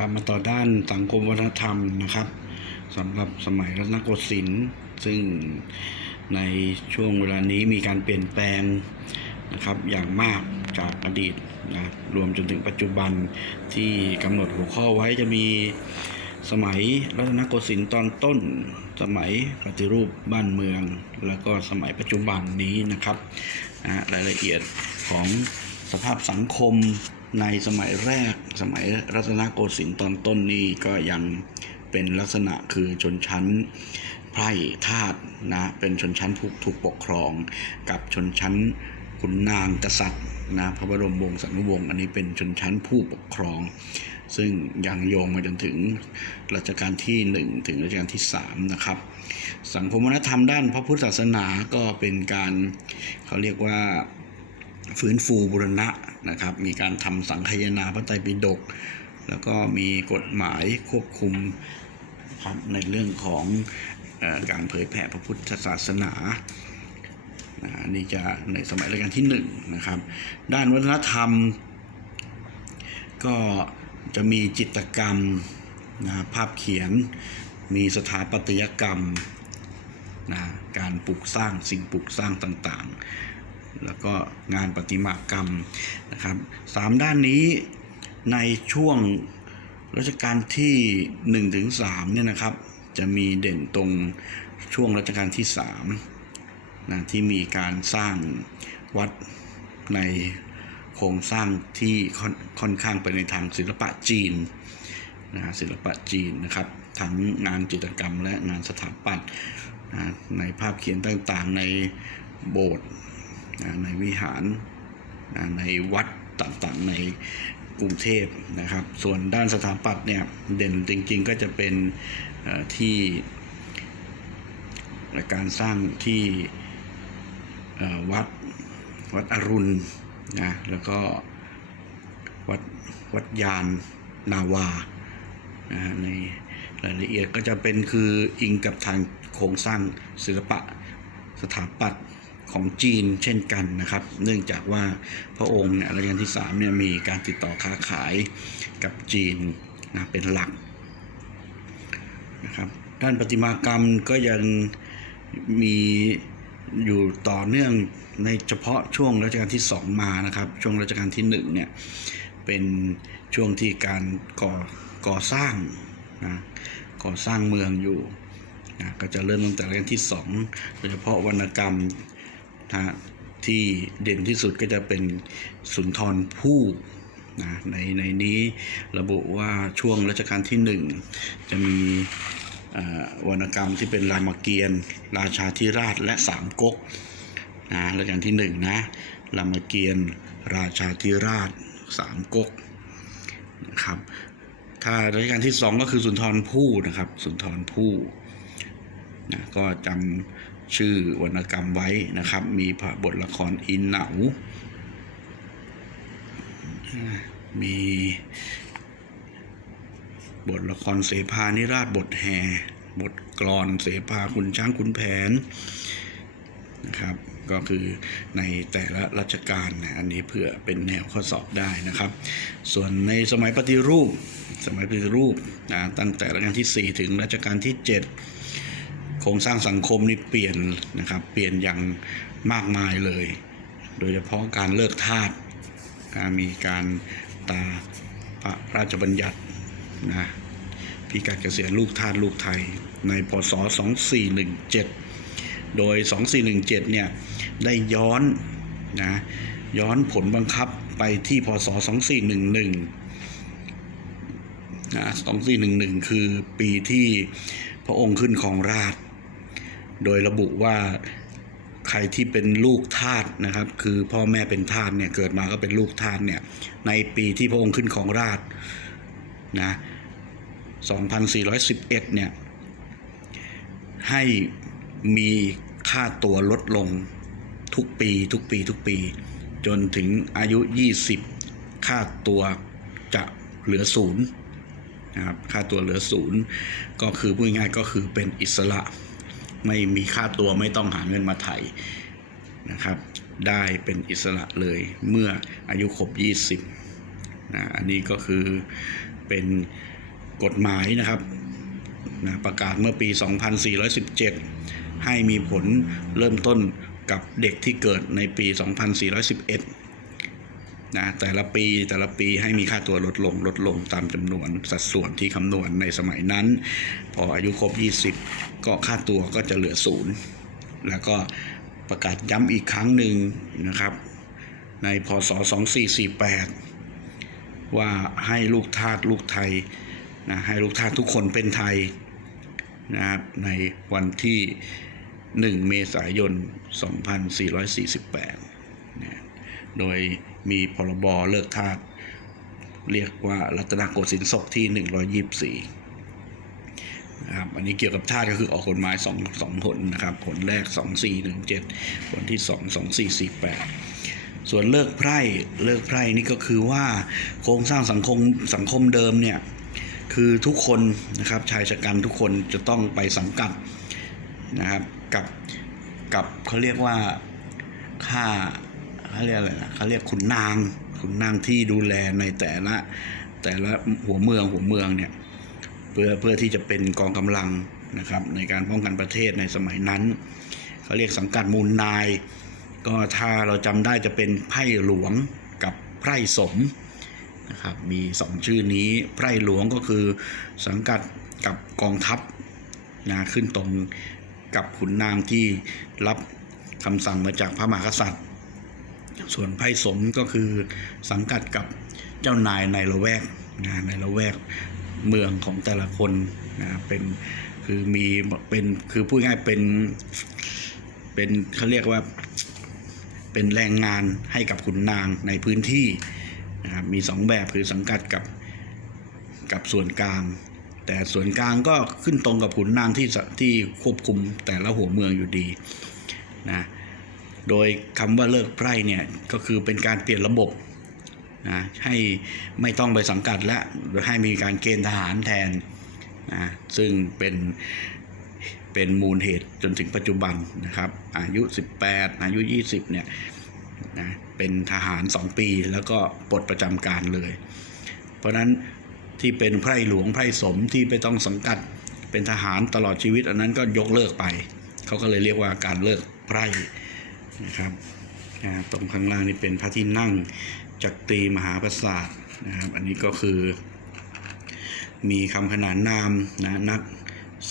ครับมาต่อด้านสังคมวัฒนธรรมนะครับสำหรับสมัยรัตนโกสินทร์ซึ่งในช่วงเวลานี้มีการเปลี่ยนแปลงนะครับอย่างมากจากอดีตนะรวมจนถึงปัจจุบันที่กำหนดหัวข้อไว้จะมีสมัยรัตนโกสินทร์ตอนต้น สมัยปฏิรูปบ้านเมือง แล้วก็สมัยปัจจุบันนี้นะครับนะรายละเอียดของสภาพสังคม ในสมัยแรกสมัยรัตนโกสินทร์ตอนต้นนี้ก็ยังเป็นลักษณะคือชนชั้นไพร่ทาสนะเป็นชนชั้นผู้ถูกปกครอง กับชนชั้นขุนนางกษัตริย์นะพระบรมวงศานุวงศ์อันนี้เป็นชนชั้นผู้ปกครอง ซึ่งยังโยงมาจนถึงรัชกาลที่ 1 ถึงรัชกาลที่ 3 นะครับ สังคมวัฒนธรรมด้านพระพุทธศาสนาก็เป็นการเขาเรียกว่า ฟื้นฟูบุรณะนะครับ มีการทำสังคายนาพระไตรปิฎกแล้วก็มีกฎหมายควบคุมในเรื่องของอการเผยแผ่พระพุทธศาสนานนี่จะในสมัยรัชกาลที่หนึ่งนะครับ ด้านวัฒนธรรม ก็จะมีจิตกรรมนะภาพเขียน มีสถาปัตยกรรมนะการปลูกสร้างสิ่งปลูกสร้างต่างๆ แล้วก็งานประติมากรรมนะครับสามด้านนี้ในช่วงรัชกาลที่1ถึง3เนี่ยนะครับ จะมีเด่นตรงช่วงรัชกาลที่3นะที่มีการสร้างวัดในโครงสร้างที่ค่อนอนข้างไปในทางศิลปะจีนนะศิลปะจีนนะครับทั้งงานจิตรกรรมและงานสถาปัตย์นะในภาพเขียนต่างๆในโบสถ์ ในวิหารนะในวัดต่างๆในกรุงเทพนะครับ ส่วนด้านสถาปัตย์เนี่ยเด่นจริงๆก็จะเป็นที่การสร้างที่วัดวัดอรุณนะแล้วก็วัดวัดยานนาวานะในรายละเอียดก็จะเป็นคืออิงกับทางโครงสร้างศิลปะสถาปัตย์ ของจีนเช่นกันนะครับ เนื่องจากว่าพระองค์เนี่ยรัชกาลที่3เนี่ยมีการติดต่อค้าขายกับจีนนะเป็นหลักนะครับด้านประติมากรรมก็ยังมีอยู่ต่อเนื่องในเฉพาะช่วงรัชกาลที่ 2 มานะครับ ช่วงรัชกาลที่1เนี่ยเป็นช่วงที่การก่อก่อสร้างนะก่อสร้างเมืองอยู่นะก็จะเริ่มตั้งแต่รัชกาลที่ 2 โดยเฉพาะวรรณกรรม นะที่เด่นที่สุดก็จะเป็นสุนทรภู่นะในในนี้ระบุว่าช่วงรัชกาลที่1จะมีวรรณกรรมที่เป็นรามเกียรติ์ราชาธิราชและสามก๊กนะรัชกาลที่หนึ่งนะรามเกียรติ์ราชาธิราชสามก๊กนะครับถ้ารัชกาลที่สองก็คือสุนทรภู่นะครับ สุนทรภู่นะก็จำ ชื่อวรรณกรรมไว้นะครับ มีพระบทละครอินเหนามีบทละครเสภานิราชบทแห่บทกลอนเสภาคุณช้างคุณแผนนะครับ ก็คือในแต่ละรัชกาลนะอันนี้เพื่อเป็นแนวข้อสอบได้นะครับ ส่วนในสมัยปฏิรูป สมัยปฏิรูปนะตั้งแต่รัชกาลที่ 4 ถึงรัชกาลที่ 7 ครงสร้างสังคมนี่เปลี่ยนนะครับ เปลี่ยนอย่างมากมายเลย โดยเฉพาะการเลิกทาสนะมีการตาพระราชบัญญัตินะพิการเกษียณลูกทาสลูกไทย ในพศ 2417 โดย 2417 เนี่ย ได้ย้อนนะย้อนผลบังคับไปที่พศ 2411นะ2411 คือปีที่พระองค์ขึ้นของราช โดยระบุว่าใครที่เป็นลูกทาสนะครับ คือพ่อแม่เป็นทาสเนี่ยเกิดมาก็เป็นลูกทาสเนี่ยในปีที่พระองค์ขึ้นของราชนะ2411เนี่ยให้มีค่าตัวลดลงทุกปีทุกปีทุกปี จนถึงอายุ 20 ค่าตัวจะเหลือศูนย์นะครับค่าตัวเหลือศูนย์ก็คือพูดง่ายก็คือเป็นอิสระ ไม่มีค่าตัวไม่ต้องหาเงินมาไถ่นะครับ ได้เป็นอิสระเลยเมื่ออายุครบ 20นะอันนี้ก็คือเป็นกฎหมายนะครับนะประกาศเมื่อปี 2417 ให้มีผลเริ่มต้นกับเด็กที่เกิดในปี 2411 นะแต่ละปีแต่ละปีให้มีค่าตัวลดลงลดลงตามจำนวนสัดส่วนที่คำนวณในสมัยนั้น พออายุครบ 20 ก็ค่าตัวก็จะเหลือศูนย์แล้วก็ประกาศย้ำอีกครั้งหนึ่งนะครับ ในพศ 2448 ว่าให้ลูกทาสลูกไทยนะให้ลูกทาสทุกคนเป็นไทยนะครับในวันที่ 1 เมษายน 2448นะโดย มีพรบเลิกทาสเรียกว่ารัตนโกสินทร์ศกที่ 124นะครับอันนี้เกี่ยวกับทาสก็คือออกกฎหมายสองสองผลนะครับ ผลแรก 2417 ผลที่ 2 2448 ส่วนเลิกไพร่เลิกไพร่นี่ก็คือว่าโครงสร้างสังคมสังคมเดิมเนี่ย คือทุกคนนะครับชายชะกันทุกคนจะต้องไปสังกัดนะครับกับกับเขาเรียกว่าค่า เขาเรียกอะไรนะเขาเรียกขุนนางขุนนางที่ดูแลในแต่ละแต่ละหัวเมืองหัวเมืองเนี่ยเพื่อเพื่อที่จะเป็นกองกำลังนะครับในการป้องกันประเทศในสมัยนั้นเขาเรียกสังกัดมูลนาย ก็ถ้าเราจำได้จะเป็นไพร่หลวงกับไพร่สมนะครับมีสองชื่อนี้ไพร่หลวงก็คือสังกัดกับกองทัพนะขึ้นตรงกับขุนนางที่รับคำสั่งมาจากพระมหากษัตริย์ ส่วนไพ่สมก็คือสังกัดกับเจ้านายในละแวกนะในละแวกเมืองของแต่ละคนนะเป็นคือมีเป็นคือพูดง่ายเป็นเป็นเขาเรียกว่าเป็นแรงงานให้กับขุนนางในพื้นที่นะครับมีสองแบบคือสังกัดกับกับส่วนกลาง แต่ส่วนกลางก็ขึ้นตรงกับขุนนางที่ที่ควบคุมแต่ละหัวเมืองอยู่ดีนะ โดยคำว่าเลิกไพร่เนี่ยก็คือเป็นการเปลี่ยนระบบนะให้ไม่ต้องไปสังกัดและโดยให้มีการเกณฑ์ทหารแทนนะซึ่งเป็นเป็นมูลเหตุจนถึงปัจจุบันนะครับ อายุ 18 อายุ 20เนี่ยนะเป็นทหาร 2 ปีแล้วก็ปลดประจำการเลย เพราะฉะนั้นที่เป็นไพร่หลวงไพร่สมที่ไปต้องสังกัดเป็นทหารตลอดชีวิต อันนั้นก็ยกเลิกไป เขาก็เลยเรียกว่าการเลิกไพร่ นะครับตรงข้างล่างนี่เป็นพระที่นั่งจักรีมหาปราสาทนะครับ อันนี้ก็คือมีคำขนานนามนะนัก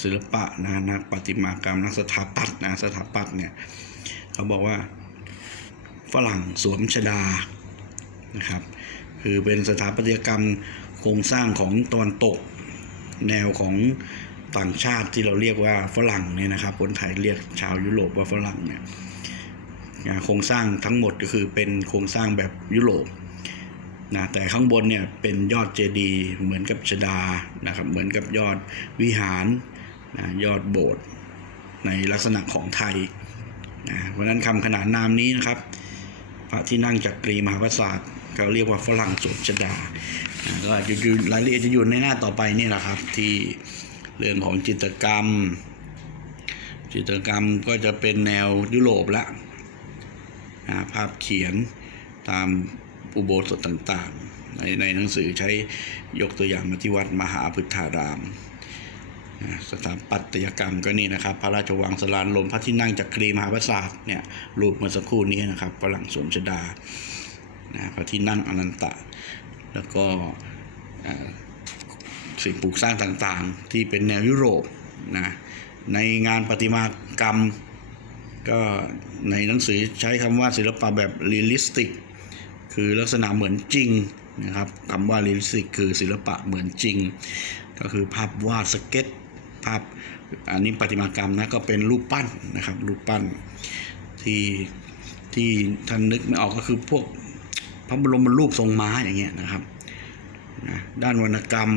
ศิลปะนะนักประติมากรรมนักสถาปัตย์นะสถาปัตย์เนี่ยเขาบอกว่าฝรั่งสวมชดานะครับคือเป็นสถาปัตยกรรมโครงสร้างของตะวันตกแนวของต่างชาติที่เราเรียกว่าฝรั่งเนี่ยนะครับคนไทยเรียกชาวยุโรปว่าฝรั่งเนี่ย นะโครงสร้างทั้งหมดก็คือเป็นโครงสร้างแบบยุโรปนะแต่ข้างบนเนี่ยเป็นยอดเจดีย์เหมือนกับชดานะครับเหมือนกับยอดวิหารนะยอดโบสถ์ในลักษณะของไทยนะเพราะนั้นคำขนานนามนี้นะครับ พระที่นั่งจักรีมหาปราสาทเขาเรียกว่าฝรั่งสวมชดานะก็อาจจะอยู่รายละเอียดจะอยู่ในหน้าต่อไปนี่แหละครับ ที่เรื่องของจิตรกรรม จิตรกรรมก็จะเป็นแนวยุโรปละ นะภาพเขียนตามอุโบสถต่างๆ ในในหนังสือใช้ยกตัวอย่างมาที่วัดมหาพุทธารามสถาปัตยกรรมก็นี่นะครับ พระราชวังสลานลมพระที่นั่งจักรีมหาปราสาทเนี่ยรูปเมื่อสักครู่นี้นะครับฝรั่งสวมชดานะพระที่นั่งอนันตะ แล้วก็สิ่งปลูกสร้างต่างๆ ที่เป็นแนวยุโรปนะในงานประติมากรรม ก็ในหนังสือใช้คำว่าศิลปะแบบเรียลลิสติก คือลักษณะเหมือนจริงนะครับคำว่าเรียลลิสติกคือศิลปะเหมือนจริง ก็คือภาพวาดสเก็ต ภาพอันนี้ประติมากรรมนะก็เป็นรูปปั้นนะครับรูปปั้นที่ที่ท่านนึกไม่ออกก็คือพวกพระบรมรูปทรงม้าอย่างเงี้ยนะครับนะด้านวรรณกรรม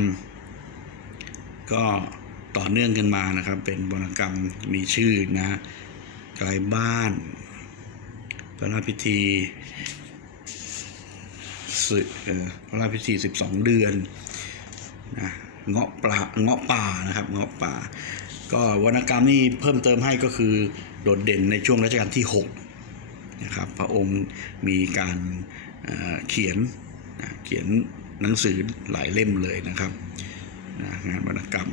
ก็ต่อเนื่องกันมานะครับ เป็นวรรณกรรมมีชื่อนะ ไกลบ้านพระราชพิธีสิเอ่อพระราชพิธีสิบสองเดือนนะเงาะปลาเงาะป่านะครับเงาะป่า ก็วรรณกรรมนี่เพิ่มเติมให้ก็คือโดดเด่นในช่วงรัชกาลที่6นะครับพระองค์มีการเอ่อเขียนเขียนหนังสือหลายเล่มเลยนะครับนะงานวรรณกรรม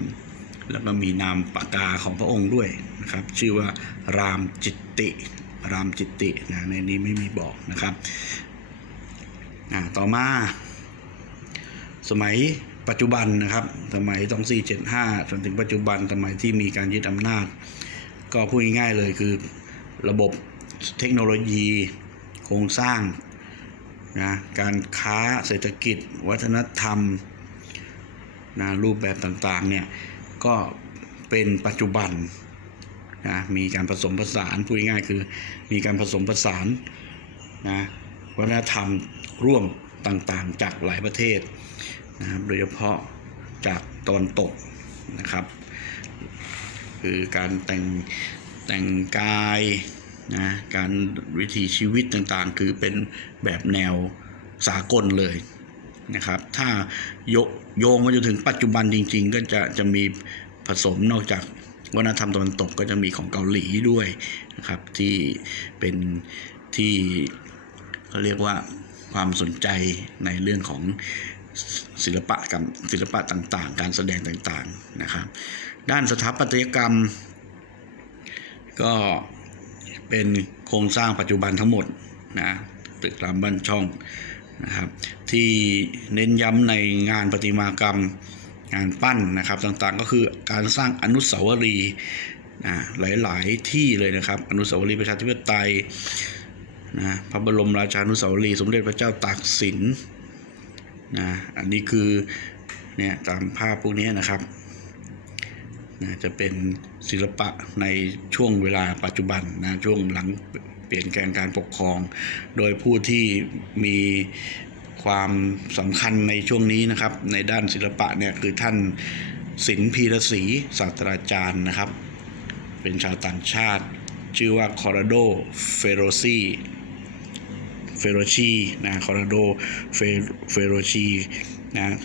แล้วก็มีนามปากกาของพระองค์ด้วยนะครับ ชื่อว่ารามจิตติ รามจิตตินะในนี้ไม่มีบอกนะครับต่อมาสมัยปัจจุบันนะครับ สมัย2475จนถึงปัจจุบันสมัยที่มีการยึดอำนาจ ก็พูดง่ายๆเลยคือระบบเทคโนโลยี โครงสร้างนะการค้าเศรษฐกิจ วัฒนธรรมนะรูปแบบต่างๆเนี่ย ก็เป็นปัจจุบันนะมีการผสมผสานพูดง่ายคือ มีการผสมผสานนะวัฒนธรรมร่วมต่างๆ จากหลายประเทศนะครับโดยเฉพาะจากตอนตกนะครับ คือการแต่งแต่งกายนะการวิถีชีวิตต่างๆ คือเป็นแบบแนวสากลเลย นะครับ ถ้ายกโยงมาจนถึงปัจจุบันจริง ๆ ก็จะจะมีผสมนอกจากวัฒนธรรมตะวันตกก็จะมีของเกาหลีด้วยนะครับ ที่เป็นที่เขาเรียกว่าความสนใจในเรื่องของศิลปะกับศิลปะต่างๆ การแสดงต่างๆนะครับ ด้านสถาปัตยกรรม ก็เป็นโครงสร้างปัจจุบันทั้งหมดนะตึกรามบ้านช่อง นะครับที่เน้นย้ำในงานประติมากรรมงานปั้นนะครับต่างๆก็คือการสร้างอนุสาวรีย์นะหลายๆที่เลยนะครับ อนุสาวรีย์ประชาธิปไตยนะพระบรมราชานุสาวรีย์สมเด็จพระเจ้าตากสินนะอันนี้คือเนี่ยตามภาพพวกนี้นะครับนะจะเป็นศิลปะในช่วงเวลาปัจจุบันนะช่วงหลัง ปลี่ยนแปลงการปกครอง โดยผู้ที่มีความสำคัญในช่วงนี้นะครับ ในด้านศิลปะเนี่ยคือท่านศิลพีรศรีศาสตราจารย์นะครับ เป็นชาวต่างชาติ ชื่อว่าคอร์โดเฟโรซีเฟโรชีนะคอร์โดเฟโรชีนะ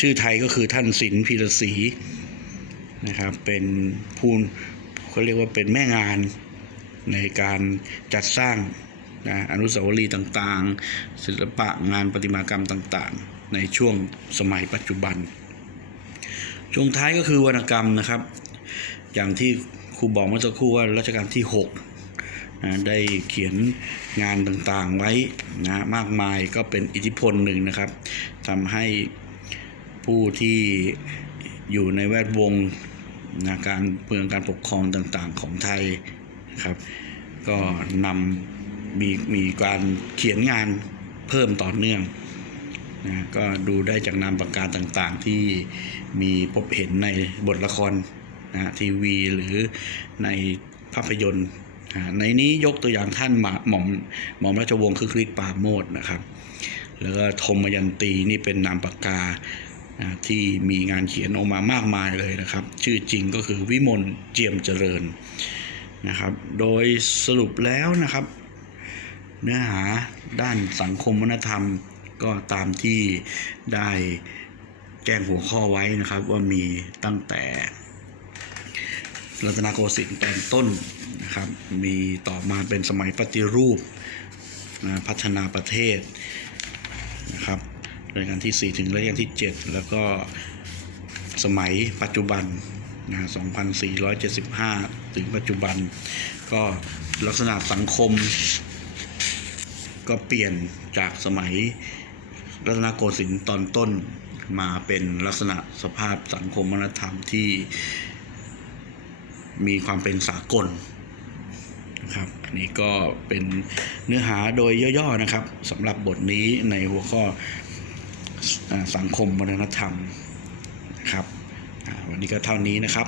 ชื่อไทยก็คือท่านศิลพีรศรีนะครับเป็นผู้เขาเรียกว่าเป็นแม่งาน ในการจัดสร้างนะอนุสาวรีย์ต่างๆ ศิลปะงานประติมากรรมต่างๆ ในช่วงสมัยปัจจุบัน ช่วงท้ายก็คือวรรณกรรมนะครับ อย่างที่ครูบอกเมื่อสักครู่ว่ารัชกาลที่6นะได้เขียนงานต่างๆไว้นะมากมายก็เป็นอิทธิพลหนึ่งนะครับทำให้ผู้ที่อยู่ในแวดวงนะการเมืองการปกครองต่างๆของไทย นะครับ ก็นำมีมีการเขียนงานเพิ่มต่อเนื่องนะก็ดูได้จากนามปากกาต่างๆที่มีพบเห็นในบทละครนะทีวีหรือในภาพยนตร์ในนี้ยกตัวอย่างท่านหมาหม่อมหม่อมราชวงศ์คือคริสปาโมดนะครับ แล้วก็ธมยันตีนี่เป็นนามปากกาที่มีงานเขียนออกมามากมายเลยนะครับ ชื่อจริงก็คือวิมลเจียมเจริญ นะครับ โดยสรุปแล้วนะครับ เนื้อหาด้านสังคมวัฒนธรรมก็ตามที่ได้แจ้งหัวข้อไว้นะครับ ว่ามีตั้งแต่รัตนโกสินทร์ตอนต้นนะครับ มีต่อมาเป็นสมัยปฏิรูปนะพัฒนาประเทศนะครับรายการที่ 4 ถึงรายการที่ 7 แล้วก็สมัยปัจจุบัน นะ2475 ถึงปัจจุบัน ก็ลักษณะสังคม ก็เปลี่ยนจากสมัยรัตนโกสินทร์ตอนต้นมาเป็นลักษณะสภาพสังคมวัฒนธรรมที่มีความเป็นสากลนะครับนนี้ก็เป็นเนื้อหาโดยย่อๆนะครับสำหรับบทนี้ในหัวข้อสังคมวัฒนธรรมนะครับ วันนี้ก็เท่านี้นะครับ